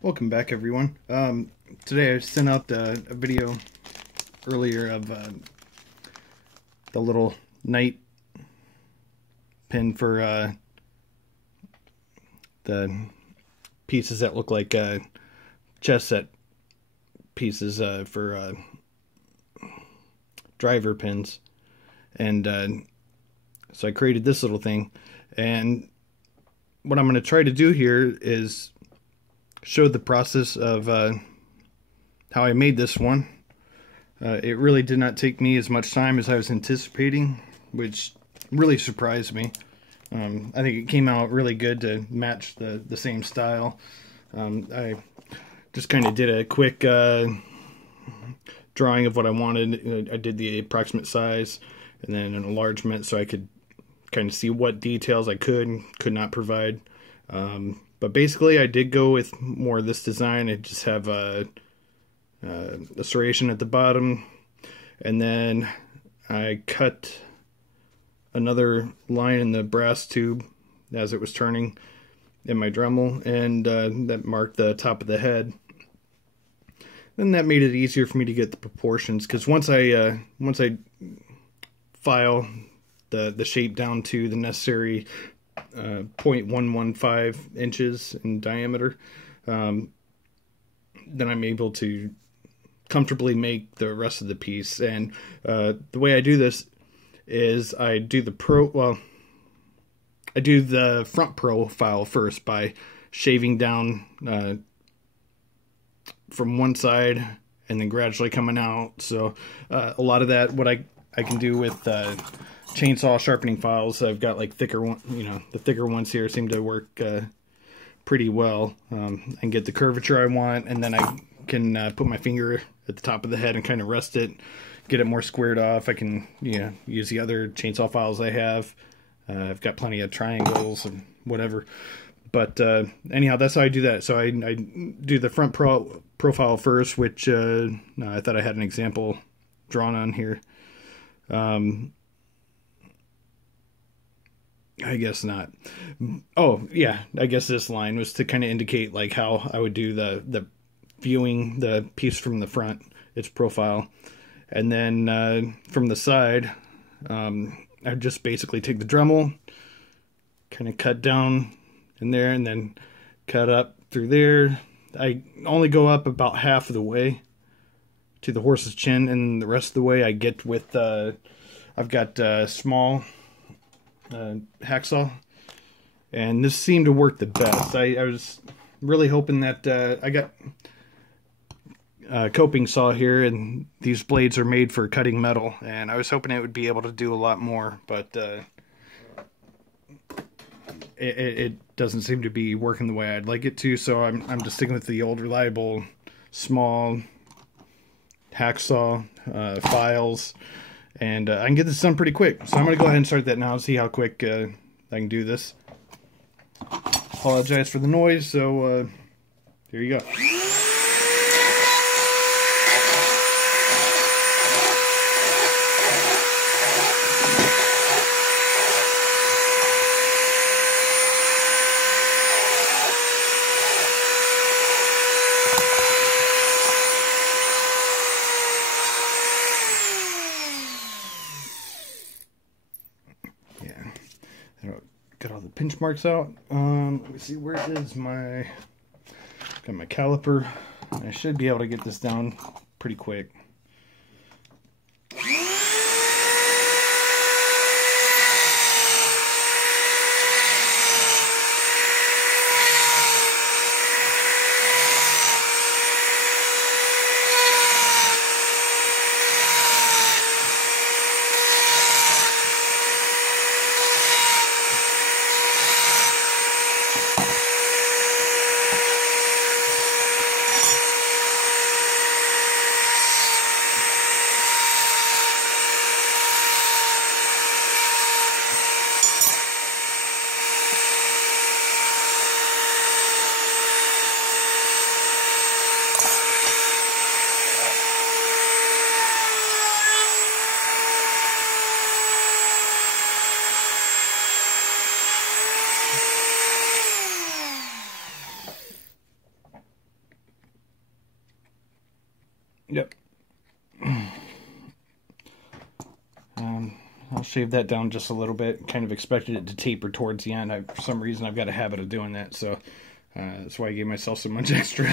Welcome back, everyone. Today I sent out a video earlier of the little night pin for the pieces that look like chess set pieces for driver pins. And so I created this little thing. And what I'm going to try to do here is show the process of how I made this one. It really did not take me as much time as I was anticipating, which really surprised me. I think it came out really good to match the same style. I just kind of did a quick drawing of what I wanted. I did the approximate size and then an enlargement so I could kind of see what details I could not provide. But basically, I did go with more of this design. I just have a serration at the bottom, and then I cut another line in the brass tube as it was turning in my Dremel, and that marked the top of the head. Then that made it easier for me to get the proportions, because once I file the shape down to the necessary 0.115 inches in diameter, then I'm able to comfortably make the rest of the piece. And the way I do this is I do the front profile first by shaving down from one side and then gradually coming out. So a lot of that, what I can do with chainsaw sharpening files. I've got like thicker one, the thicker ones here seem to work pretty well. And get the curvature I want, and then I can put my finger at the top of the head and kind of rest it, get it more squared off. I can use the other chainsaw files I have. I've got plenty of triangles and whatever. But anyhow, that's how I do that. So I do the front profile first, which I thought I had an example drawn on here. I guess not. Oh, yeah, I guess this line was to kind of indicate like how I would do the viewing the piece from the front, its profile. And then from the side, I just basically take the Dremel, kind of cut down in there, and then cut up through there. I only go up about half of the way to the horse's chin, and the rest of the way I get with, I've got small hacksaw, and this seemed to work the best. I was really hoping that I got a coping saw here, and these blades are made for cutting metal, and I was hoping it would be able to do a lot more, but it doesn't seem to be working the way I'd like it to. So I'm just sticking with the old reliable small hacksaw files. And I can get this done pretty quick. So I'm going to go ahead and start that now and see how quick I can do this. Apologize for the noise, so here you go. Got all the pinch marks out. Let me see, where is my... Got my caliper. I should be able to get this down pretty quick. Yep. I'll shave that down just a little bit. Kind of expected it to taper towards the end. For some reason, I've got a habit of doing that, so that's why I gave myself so much extra.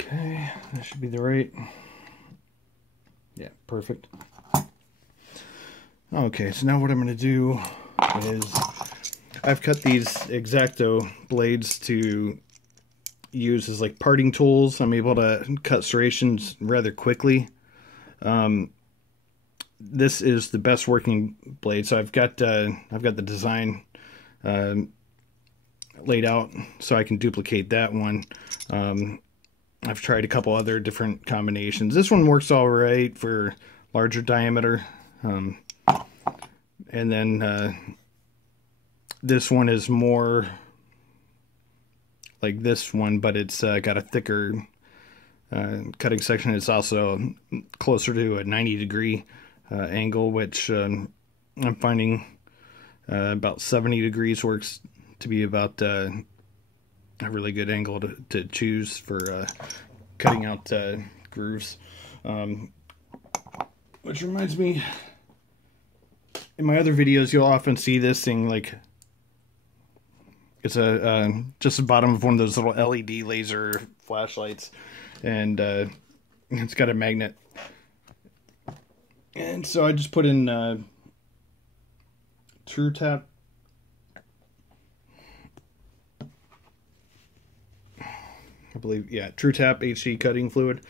Okay, that should be the right. Yeah, perfect. Okay, so now what I'm going to do is I've cut these X-Acto blades to use as like parting tools. I'm able to cut serrations rather quickly. This is the best working blade. So I've got the design laid out so I can duplicate that one. I've tried a couple other different combinations. This one works all right for larger diameter. And then this one is more like this one, but it's got a thicker cutting section. It's also closer to a 90-degree angle, which I'm finding about 70 degrees works to be about a really good angle to choose for cutting out grooves. Which reminds me, in my other videos, you'll often see this thing like it's just the bottom of one of those little LED laser flashlights, and it's got a magnet. And so I just put in True Tap. I believe, yeah, True Tap HC cutting fluid.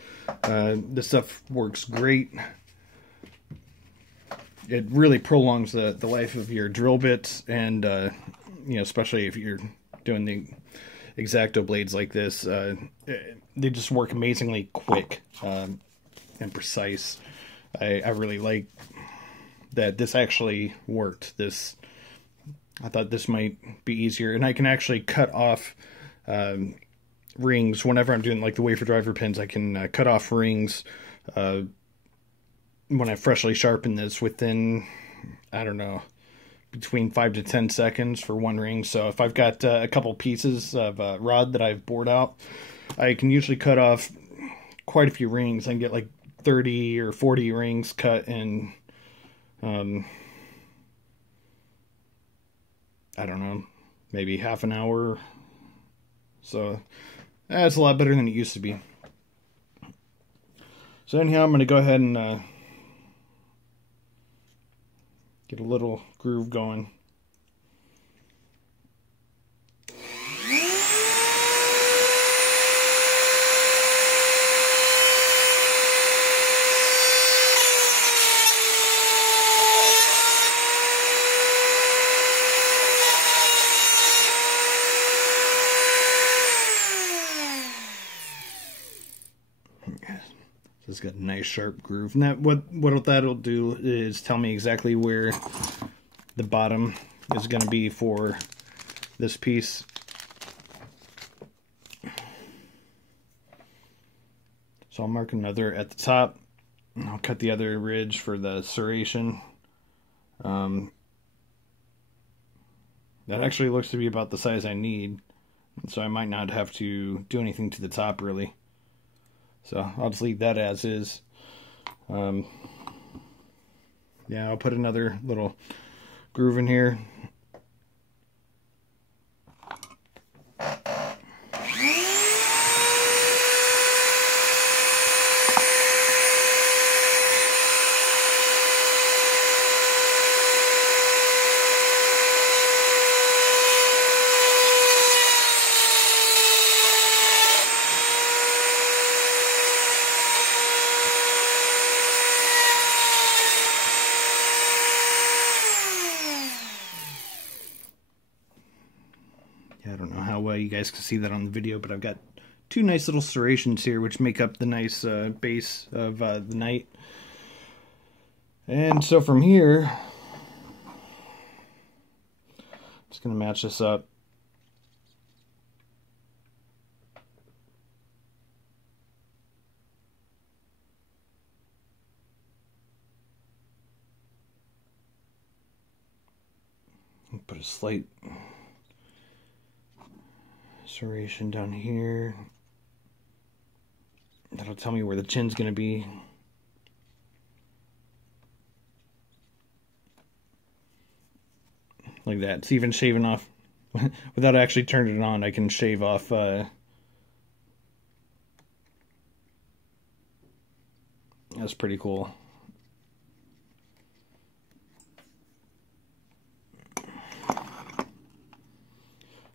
This stuff works great. It really prolongs the life of your drill bits, and you know, especially if you're doing the X-Acto blades like this, they just work amazingly quick and precise. I really like that this actually worked. I thought this might be easier, and I can actually cut off rings whenever I'm doing like the wafer driver pins. I can cut off rings when I freshly sharpen this within, I don't know, between 5 to 10 seconds for one ring. So if I've got a couple pieces of rod that I've bored out, I can usually cut off quite a few rings. I can get like 30 or 40 rings cut in, I don't know, maybe half an hour. So that's a lot better than it used to be. So anyhow, I'm going to go ahead and get a little groove going. It's got a nice sharp groove, and that what that'll do is tell me exactly where the bottom is going to be for this piece. So I'll mark another at the top, and I'll cut the other ridge for the serration. That actually looks to be about the size I need, so I might not have to do anything to the top really. So I'll just leave that as is. Yeah, I'll put another little groove in here. you guys can see that on the video, but I've got two nice little serrations here which make up the nice base of the knight. And so from here, just going to match this up. Put a slight serration down here. That'll tell me where the chin's going to be. Like that. It's even shaving off without actually turning it on. I can shave off that's pretty cool.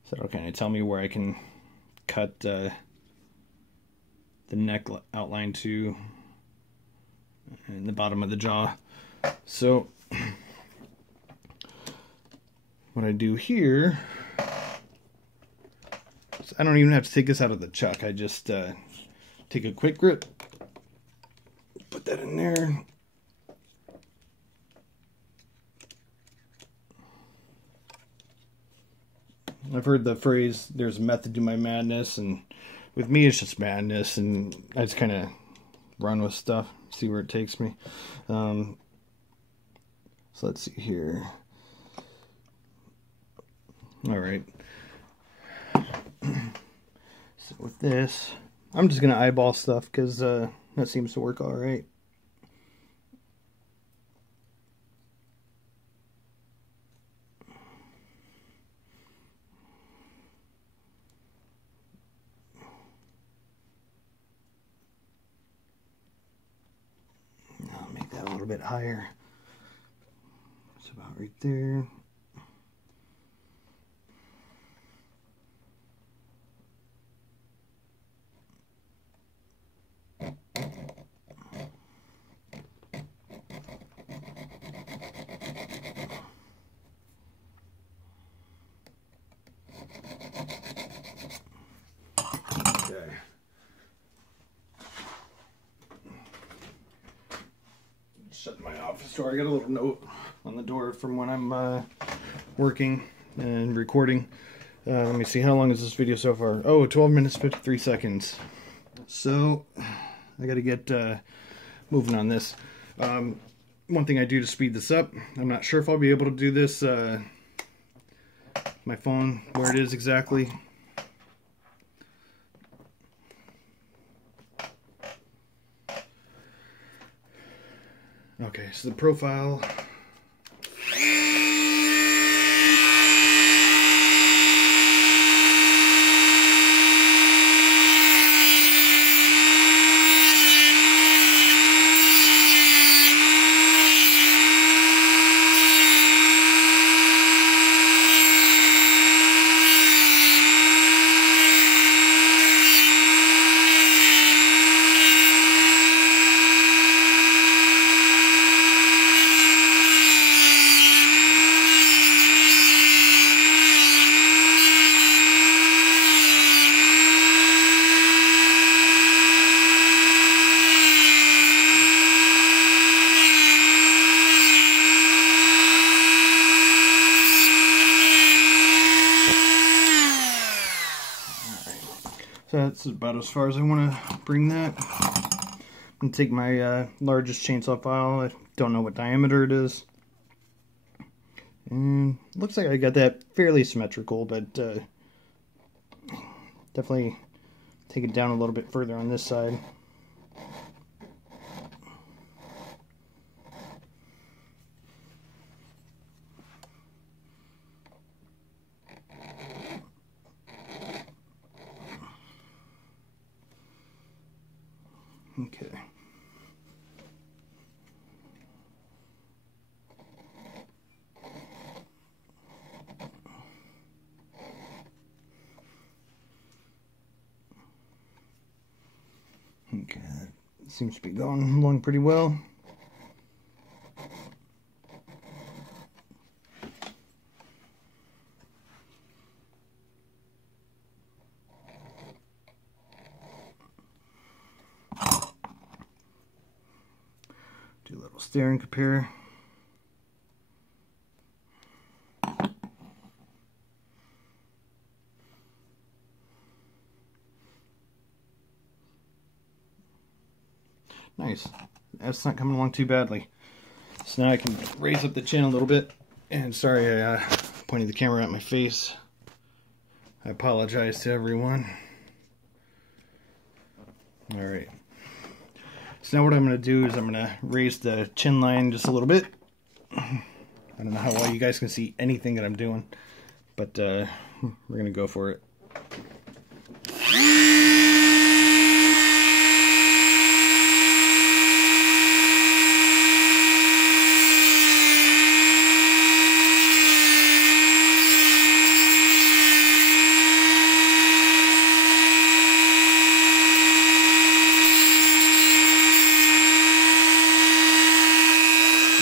So that'll kind of tell me where I can cut the neck outline to and the bottom of the jaw. So what I do here is I don't even have to take this out of the chuck. I just take a quick grip, put that in there. I've heard the phrase, there's a method to my madness, and with me it's just madness, and I just kind of run with stuff, see where it takes me. So let's see here. Alright. So with this, I'm just going to eyeball stuff because that seems to work alright. I'll make that a little bit higher. It's about right there. Okay. Shut my office door. I got a little note on the door from when I'm working and recording. Let me see, how long is this video so far? Oh, 12 minutes 53 seconds. So I got to get moving on this. One thing I do to speed this up, I'm not sure if I'll be able to do this my phone where it is exactly. Okay, so the profile. So that's about as far as I want to bring that. I'm going to take my largest chainsaw file. I don't know what diameter it is. And looks like I got that fairly symmetrical, but definitely take it down a little bit further on this side. Okay. Okay, that seems to be going along pretty well. Do a little stare and compare. Nice. That's not coming along too badly. So now I can raise up the chin a little bit. And sorry I pointed the camera at my face. I apologize to everyone. Alright. So now what I'm going to do is I'm going to raise the chin line just a little bit. I don't know how well you guys can see anything that I'm doing. But we're going to go for it.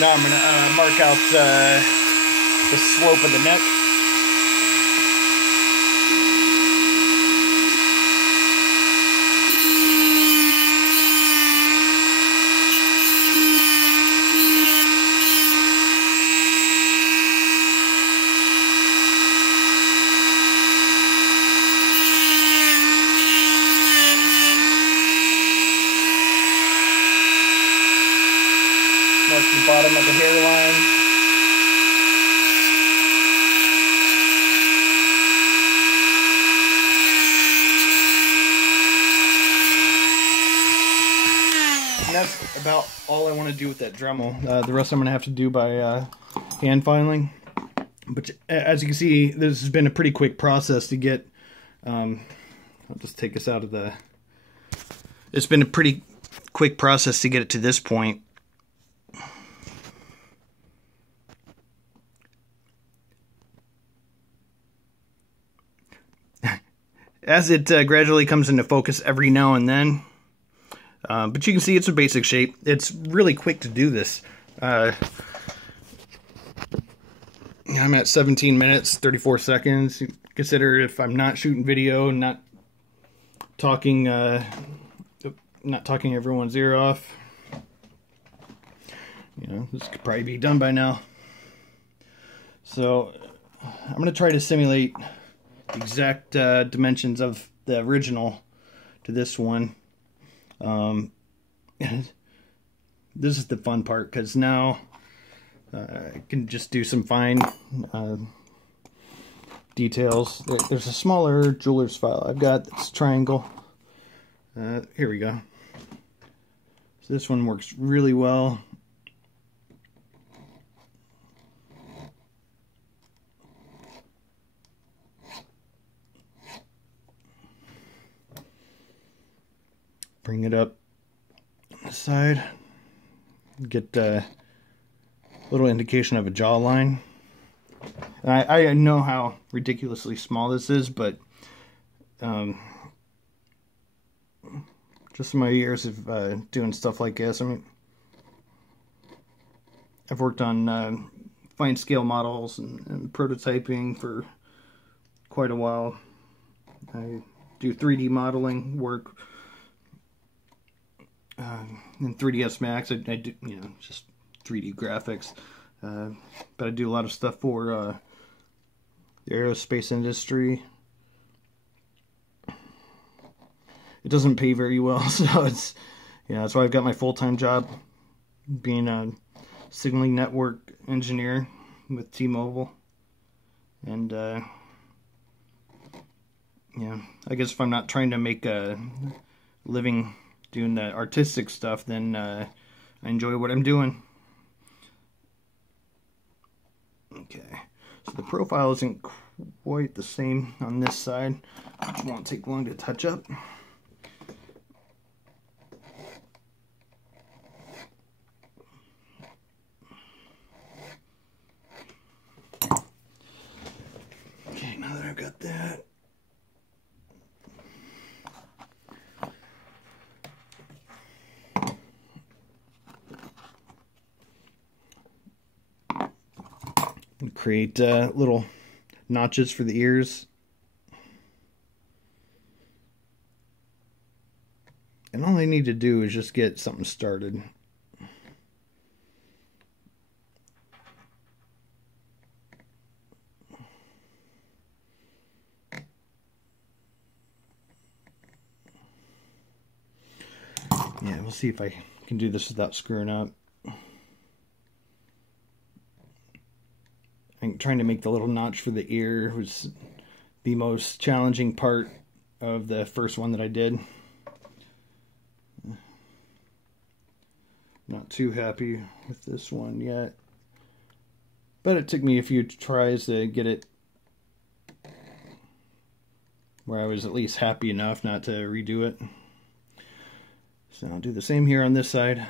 Now I'm going to mark out the slope of the neck. Mark the bottom of the hairline. And that's about all I want to do with that Dremel. The rest I'm going to have to do by hand filing. But as you can see, this has been a pretty quick process to get... I'll just take this out of the... It's been a pretty quick process to get it to this point. As it gradually comes into focus every now and then. But you can see it's a basic shape. It's really quick to do this. I'm at 17 minutes, 34 seconds. Consider if I'm not shooting video, not talking everyone's ear off. You know, this could probably be done by now. So I'm going to try to simulate the exact dimensions of the original to this one. This is the fun part, because now I can just do some fine details. There's a smaller jeweler's file I've got this triangle. Here we go. So this one works really well. Bring it up on the side. Get a little indication of a jawline. I know how ridiculously small this is, but just my years of doing stuff like this, I mean, I've worked on fine scale models and prototyping for quite a while. I do 3D modeling work in 3ds Max. I do, you know, just 3D graphics, but I do a lot of stuff for the aerospace industry. It doesn't pay very well, so it's, you know, that's why I've got my full-time job being a signaling network engineer with T-Mobile. And yeah, I guess if I'm not trying to make a living doing the artistic stuff, then I enjoy what I'm doing. Okay, so the profile isn't quite the same on this side, which won't take long to touch up. Okay, now that I've got that, create little notches for the ears. And all I need to do is just get something started. Let's see if I can do this without screwing up. I'm trying to make the little notch for the ear was the most challenging part of the first one that I did. Not too happy with this one yet, but it took me a few tries to get it where I was at least happy enough not to redo it. So I'll do the same here on this side.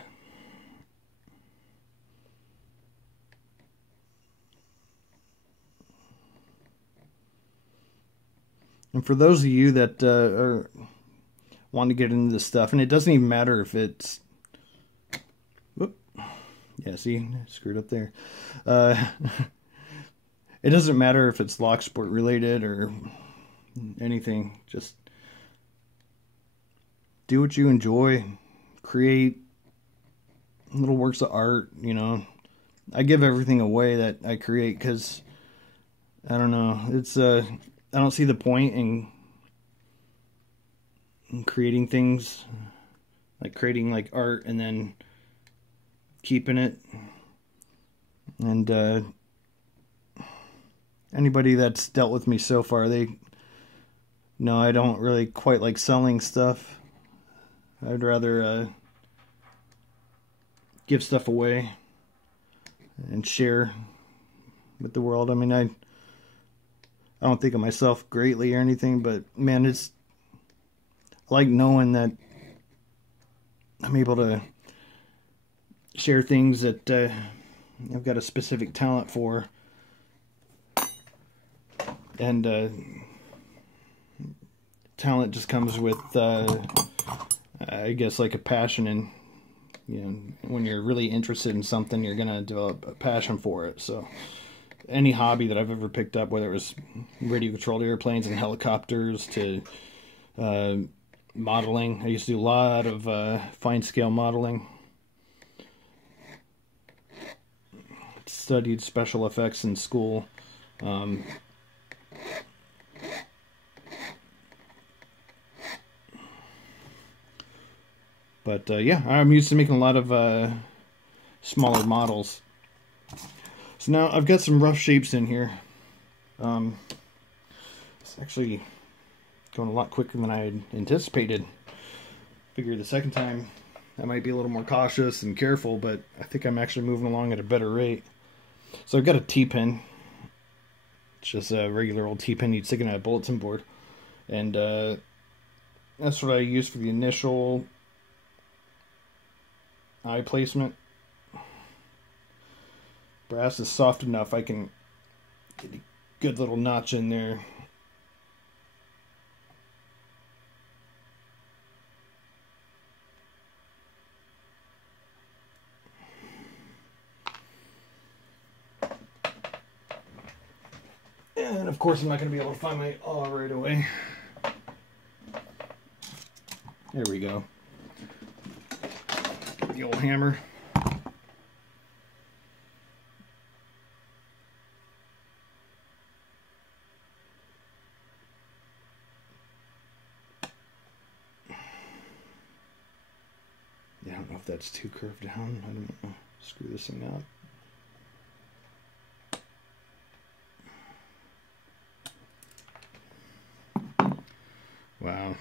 And for those of you that want to get into this stuff, and it doesn't even matter if it's, whoop, yeah, see, I screwed up there. It doesn't matter if it's Locksport related or anything. Just do what you enjoy. Create little works of art, you know. I give everything away that I create because, I don't know, it's I don't see the point in creating things, like creating like art and then keeping it. And anybody that's dealt with me so far, they know I don't really quite like selling stuff. I'd rather give stuff away and share with the world. I mean, I don't think of myself greatly or anything, but man, I like knowing that I'm able to share things that I've got a specific talent for, and talent just comes with, I guess, like a passion, and you know, when you're really interested in something, you're gonna develop a passion for it. So any hobby that I've ever picked up, whether it was radio-controlled airplanes and helicopters to modeling. I used to do a lot of fine-scale modeling. Studied special effects in school. But yeah, I'm used to making a lot of smaller models. So now I've got some rough shapes in here. It's actually going a lot quicker than I had anticipated. Figured the second time I might be a little more cautious and careful, but I think I'm actually moving along at a better rate. So I've got a T-pin. It's just a regular old T-pin you'd stick in a bulletin board. And that's what I use for the initial eye placement. Brass is soft enough I can get a good little notch in there. And of course I'm not going to be able to find my awl right away. There we go. The old hammer. Yeah, I don't know if that's too curved down. I don't know. Screw this thing out. Wow.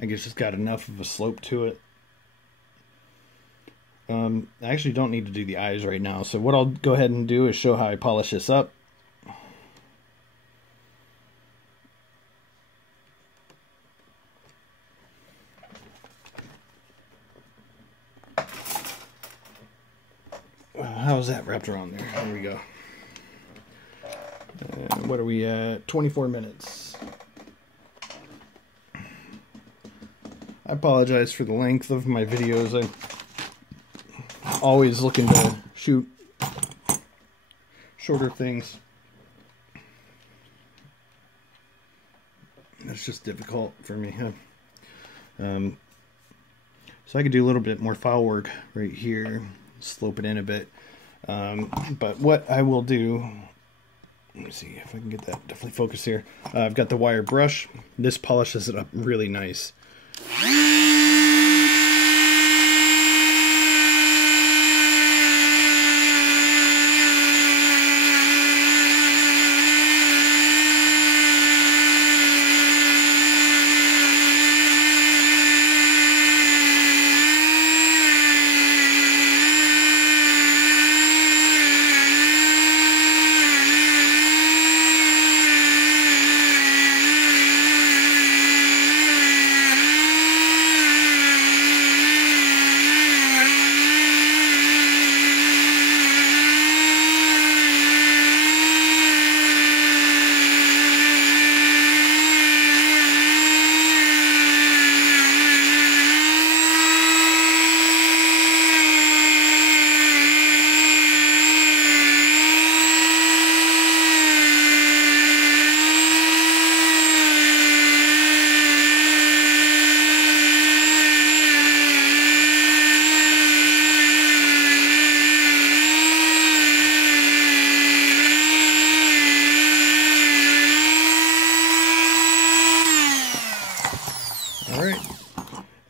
I guess it's got enough of a slope to it. I actually don't need to do the eyes right now. So what I'll go ahead and do is show how I polish this up. How's that wrapped around there? There we go. What are we at? 24 minutes. I apologize for the length of my videos. I'm always looking to shoot shorter things. That's just difficult for me. So I could do a little bit more file work right here, slope it in a bit. But what I will do, let me see if I can get that definitely focused here. I've got the wire brush. This polishes it up really nice.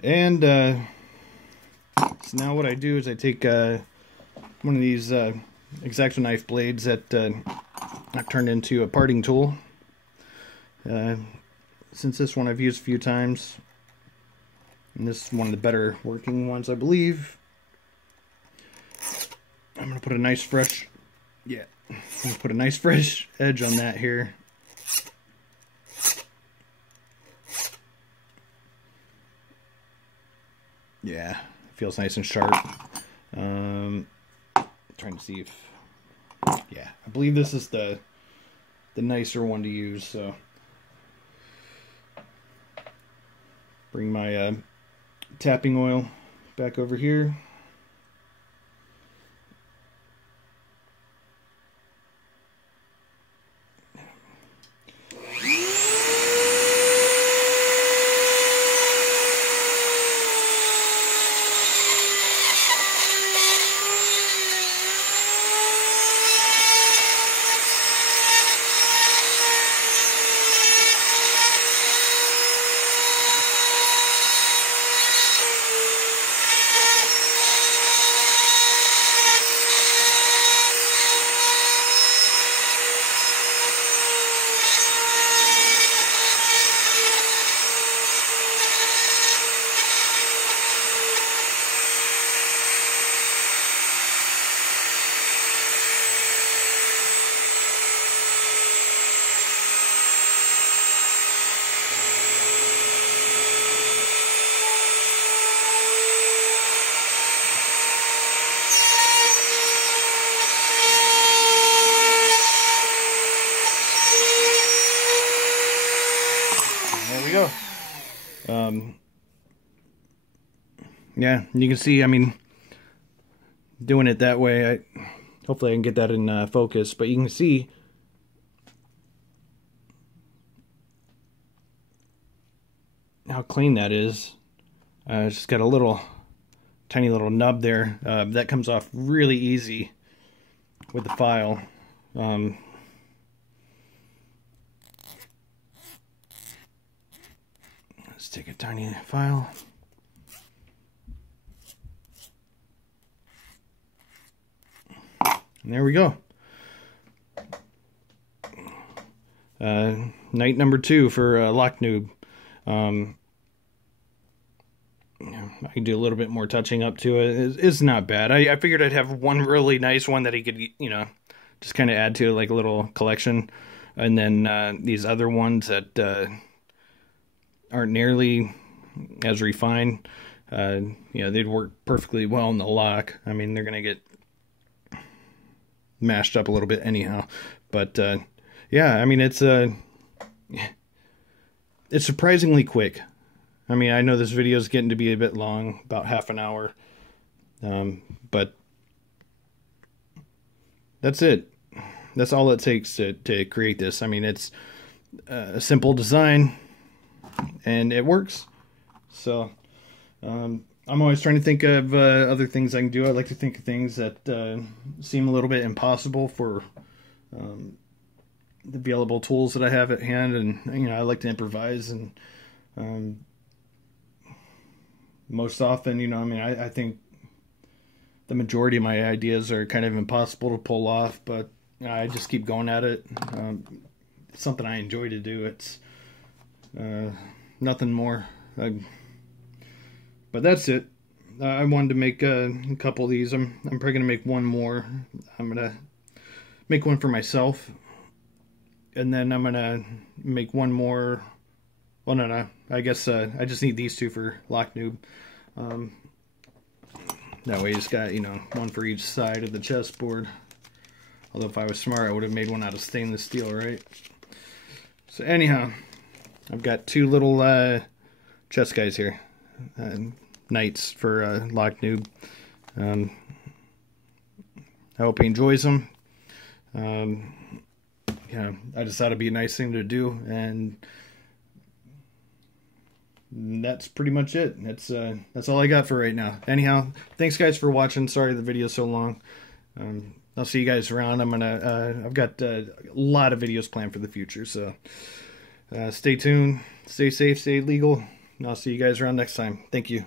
And so now what I do is I take one of these X-Acto knife blades that I've turned into a parting tool. Since this one I've used a few times, and this is one of the better working ones, I believe. I'm gonna put a nice fresh, I'm gonna put a nice fresh edge on that here. Yeah, feels nice and sharp. Trying to see if, yeah, I believe this is the nicer one to use. So bring my tapping oil back over here. Go. Yeah, you can see, I mean, doing it that way, hopefully I can get that in focus, but you can see how clean that is. It's just got a little tiny little nub there. That comes off really easy with the file. Let's take a tiny file. And there we go. Night number 2 for Lock Noob. I can do a little bit more touching up to it. It's not bad. I figured I'd have one really nice one that he could, you know, just kind of add to like a little collection. And then these other ones that aren't nearly as refined, you know, they'd work perfectly well in the lock. I mean, they're going to get mashed up a little bit anyhow. But yeah, I mean, it's surprisingly quick. I mean, I know this video is getting to be a bit long, about half an hour, but that's it. That's all it takes to create this. I mean, it's a simple design, and it works. So I'm always trying to think of other things I can do. I like to think of things that seem a little bit impossible for the available tools that I have at hand, and you know, I like to improvise. And most often, you know, I mean, I think the majority of my ideas are kind of impossible to pull off, but I just keep going at it. It's something I enjoy to do. It's nothing more. But that's it. I wanted to make a couple of these. I'm probably going to make one more. I'm going to make one for myself. And then I'm going to make one more. Well, no. I guess I just need these two for Lock Noob. That way you just got, you know, one for each side of the chessboard. Although if I was smart, I would have made one out of stainless steel, right? So anyhow, I've got two little chess guys here. Knights for Lock Noob. I hope he enjoys them. Yeah, I just thought it'd be a nice thing to do, and that's pretty much it. That's all I got for right now. Anyhow, thanks guys for watching. Sorry the video's so long. I'll see you guys around. I've got a lot of videos planned for the future, so stay tuned, stay safe, stay legal, and I'll see you guys around next time. Thank you.